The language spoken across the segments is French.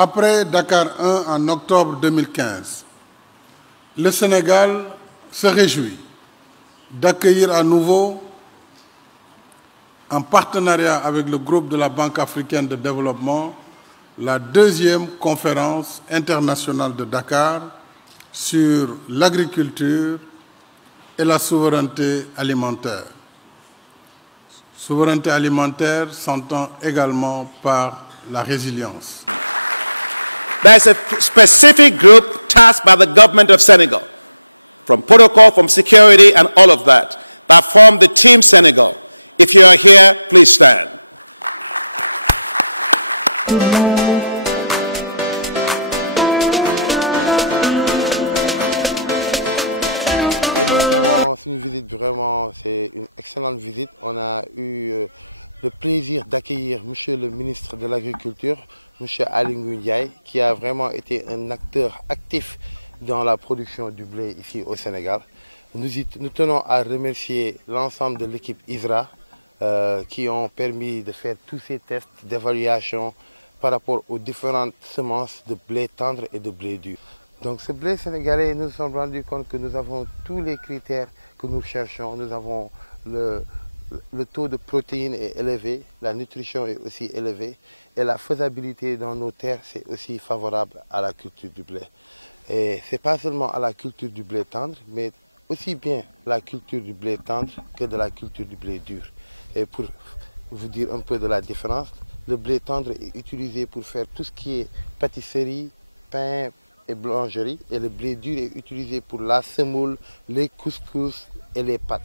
Après Dakar 1 en octobre 2015, le Sénégal se réjouit d'accueillir à nouveau, en partenariat avec le groupe de la Banque africaine de développement, la deuxième conférence internationale de Dakar sur l'agriculture et la souveraineté alimentaire. Souveraineté alimentaire s'entend également par la résilience. There is a specific group tasked by the government of Senegal, from protocol, from security, and all of that form the Team Senegal. If you are here, please stand. C'est une visite vraiment, c'est une excellente visite. On a eu le plaisir d'accueillir Monsieur le ministre de l'Agriculture, Monsieur Aly Ngouille Ndiaye, qui a vraiment été un acteur actif dans la production du blé ici au Sénégal. Nous tenons à remercier l'ensemble de l'équipe ISRA qui ont permis de faire tous ces tests d'évaluation par rapport aux différentes semences de blé tendre et de blé dur. Donc ce blé sénégalais, nous nous sommes rendus compte que nous avons tous les critères que nous cherchons. Nous avons le taux de protéines est élevé, la nutrition est aussi élevée et la faisabilité dans nos terres, c'est aussi favorable à la culture du blé. Et ce n'est pas seulement à la culture du blé tendre, mais aussi bien la culture du blé tendre que de la culture du blé dur. Et pour vous dire un peu de la différence, le blé tendre est utilisé pour faire tout ce qui est pâtisserie, pain et boulangerie, et le blé dur est utilisé pour la semoule, les couscous et les pâtes.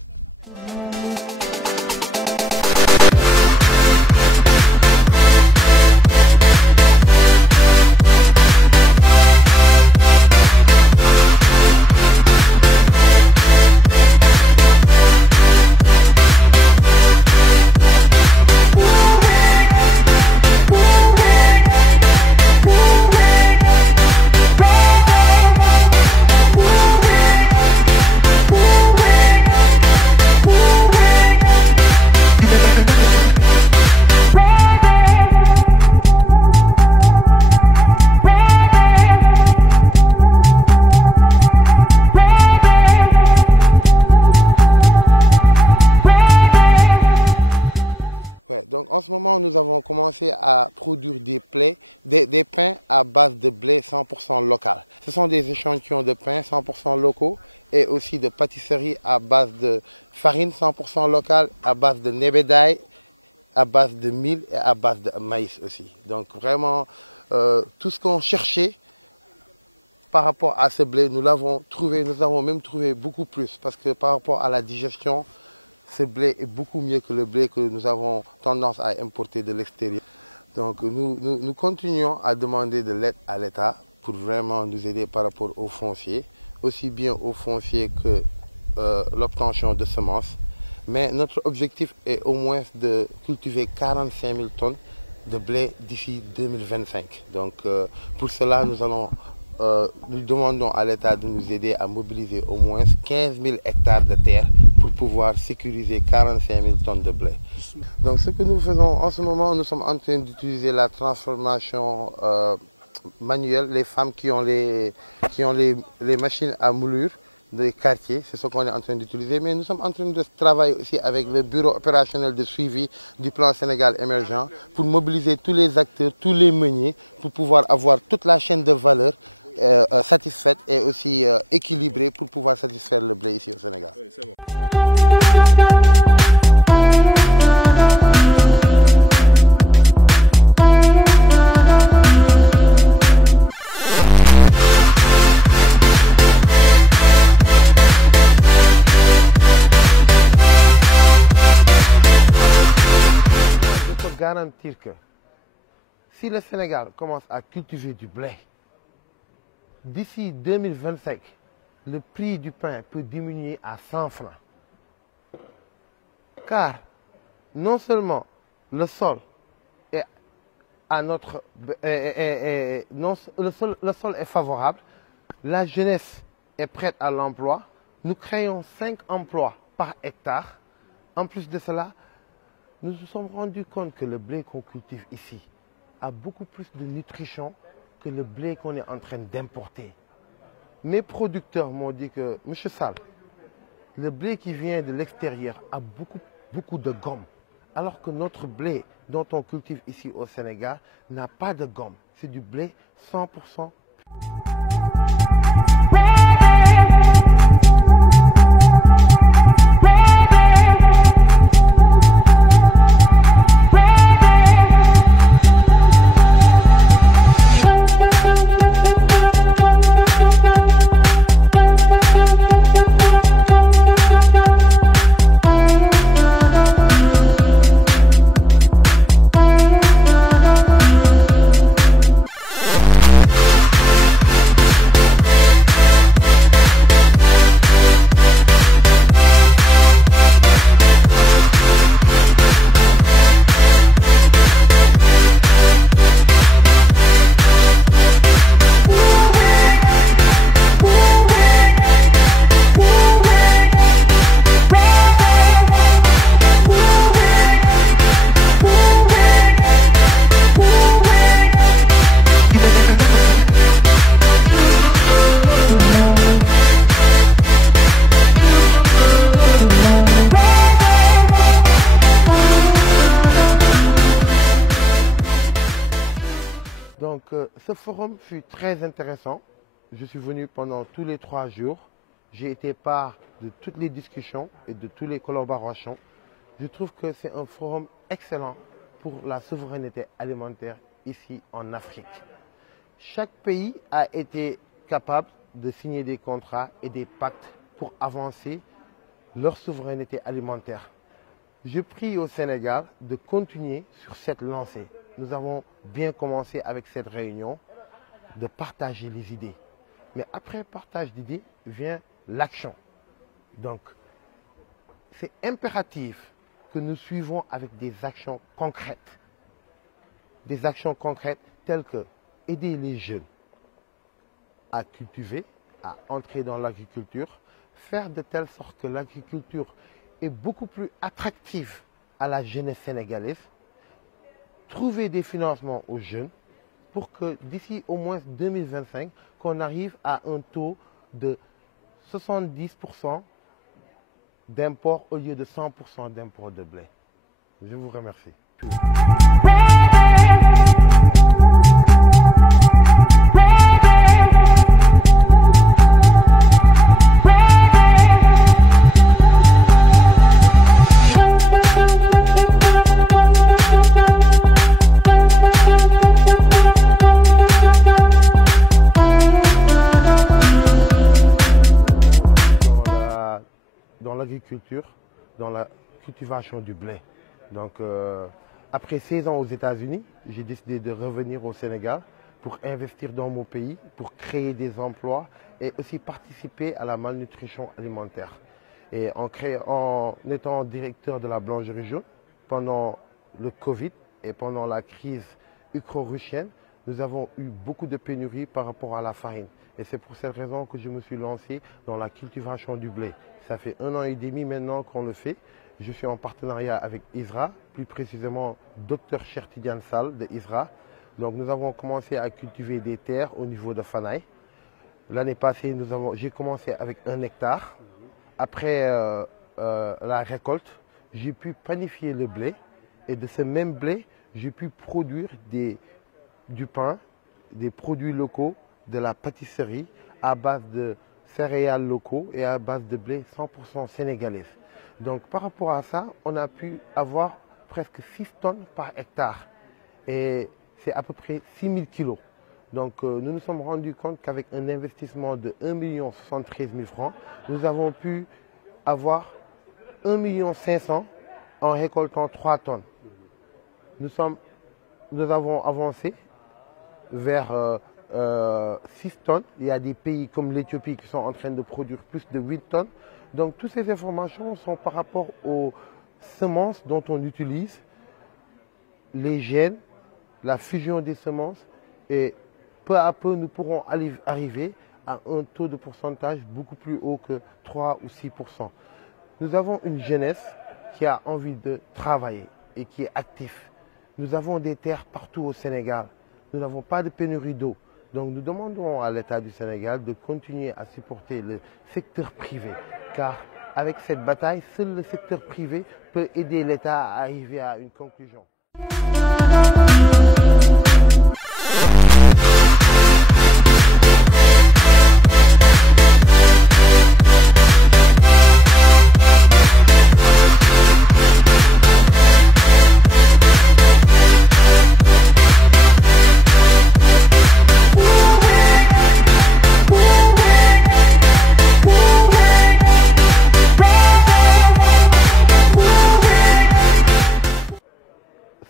Donc en ce moment, nous avons commencé à produire des pains à base de blé 100% local. Ce sont des échantillons de pain 100% locaux et aussi de pâtisserie à base de farine 100% locale, à base de nebedaï, à base de mil et à base de maïs aussi. Donc vraiment, tout ce qu'on cherchait par rapport à ce blé, nous l'avons trouvé, nous avons même trouvé beaucoup plus parce que par rapport à la digestion, ce blé est beaucoup mieux que le blé que nous avons tendance à importer de l'extérieur. Donc nous continuons à demander de l'aide à l'État pour vraiment nous aider par rapport au foncier, aussi bien au foncier que l'obtention de semences. Mais notre objectif est au moins de cultiver 45 000 tonnes de blé d'ici 2025. Donc pour cela, nous demandons à l'État de nous aider à mobiliser au moins 15 000 hectares de terre pour pouvoir sécuriser 45 000 tonnes de blé. Donc ce que nous faisons en ce moment, nous sommes en train d'utiliser la transformation manuelle. Les femmes qui ont les machines à moulure des quartiers, c'est ce qu'on est en train d'utiliser. Mais nous sommes en train de travailler aussi avec le bureau opérationnel de suivi du plan Sénégal émergent pour mobiliser tous les acteurs, tous les meuniers, pour pouvoir avoir toute la chaîne de valeur satisfaite et aussi équilibrée pour pouvoir satisfaire le blé ici au Sénégal. Oui, c'est bon. Je peux garantir que si le Sénégal commence à cultiver du blé, d'ici 2025, le prix du pain peut diminuer à 100 francs. Car non seulement le sol est le sol est favorable, la jeunesse est prête à l'emploi, nous créons 5 emplois par hectare. En plus de cela, nous nous sommes rendus compte que le blé qu'on cultive ici a beaucoup plus de nutrition que le blé qu'on est en train d'importer. Mes producteurs m'ont dit que, Monsieur Sall, le blé qui vient de l'extérieur a beaucoup de gomme, alors que notre blé dont on cultive ici au Sénégal n'a pas de gomme. C'est du blé 100%. Donc ce forum fut très intéressant. Je suis venu pendant tous les 3 jours. J'ai été part de toutes les discussions et de toutes les collaborations. Je trouve que c'est un forum excellent pour la souveraineté alimentaire ici en Afrique. Chaque pays a été capable de signer des contrats et des pactes pour avancer leur souveraineté alimentaire. Je prie au Sénégal de continuer sur cette lancée. Nous avons bien commencé avec cette réunion de partager les idées. Mais après le partage d'idées vient l'action. Donc, c'est impératif que nous suivons avec des actions concrètes. Des actions concrètes telles que aider les jeunes à cultiver, à entrer dans l'agriculture, faire de telle sorte que l'agriculture est beaucoup plus attractive à la jeunesse sénégalaise, trouver des financements aux jeunes pour que d'ici au moins 2025, qu'on arrive à un taux de 70% d'import au lieu de 100% d'import de blé. Je vous remercie. Dans l'agriculture, dans la cultivation du blé. Donc, après 16 ans aux États-Unis, j'ai décidé de revenir au Sénégal pour investir dans mon pays, pour créer des emplois et aussi participer à la malnutrition alimentaire. Et en étant directeur de la boulangerie jaune pendant le Covid et pendant la crise ukro-russienne, nous avons eu beaucoup de pénuries par rapport à la farine. Et c'est pour cette raison que je me suis lancé dans la cultivation du blé. Ça fait 1 an et demi maintenant qu'on le fait. Je suis en partenariat avec ISRA, plus précisément Dr Chertidiane Sall de ISRA. Donc nous avons commencé à cultiver des terres au niveau de Fanaï. L'année passée, j'ai commencé avec 1 hectare. Après la récolte, j'ai pu panifier le blé. Et de ce même blé, j'ai pu produire du pain, des produits locaux, de la pâtisserie à base de céréales locaux et à base de blé 100% sénégalais. Donc par rapport à ça, on a pu avoir presque 6 tonnes par hectare. Et c'est à peu près 6 000 kilos. Donc nous nous sommes rendus compte qu'avec un investissement de 1 073 000 francs, nous avons pu avoir 1 500 000 en récoltant 3 tonnes. Nous avons avancé vers 6 tonnes. Il y a des pays comme l'Éthiopie qui sont en train de produire plus de 8 tonnes. Donc toutes ces informations sont par rapport aux semences dont on utilise, les gènes, la fusion des semences, et peu à peu nous pourrons arriver à un taux de pourcentage beaucoup plus haut que 3 ou 6%. Nous avons une jeunesse qui a envie de travailler et qui est active. Nous avons des terres partout au Sénégal. Nous n'avons pas de pénurie d'eau. Donc nous demandons à l'État du Sénégal de continuer à supporter le secteur privé, car avec cette bataille, seul le secteur privé peut aider l'État à arriver à une conclusion.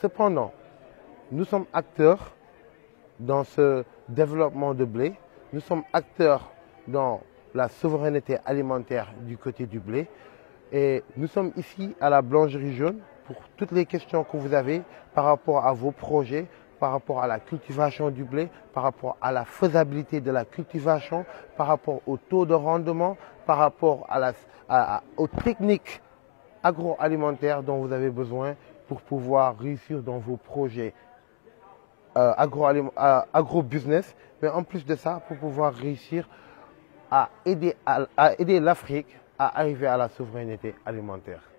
Cependant, nous sommes acteurs dans ce développement de blé, nous sommes acteurs dans la souveraineté alimentaire du côté du blé et nous sommes ici à la Boulangerie Jaune pour toutes les questions que vous avez par rapport à vos projets, par rapport à la cultivation du blé, par rapport à la faisabilité de la cultivation, par rapport au taux de rendement, par rapport aux techniques agroalimentaires dont vous avez besoin pour pouvoir réussir dans vos projets agro-business, mais en plus de ça, pour pouvoir réussir à aider l'Afrique à arriver à la souveraineté alimentaire.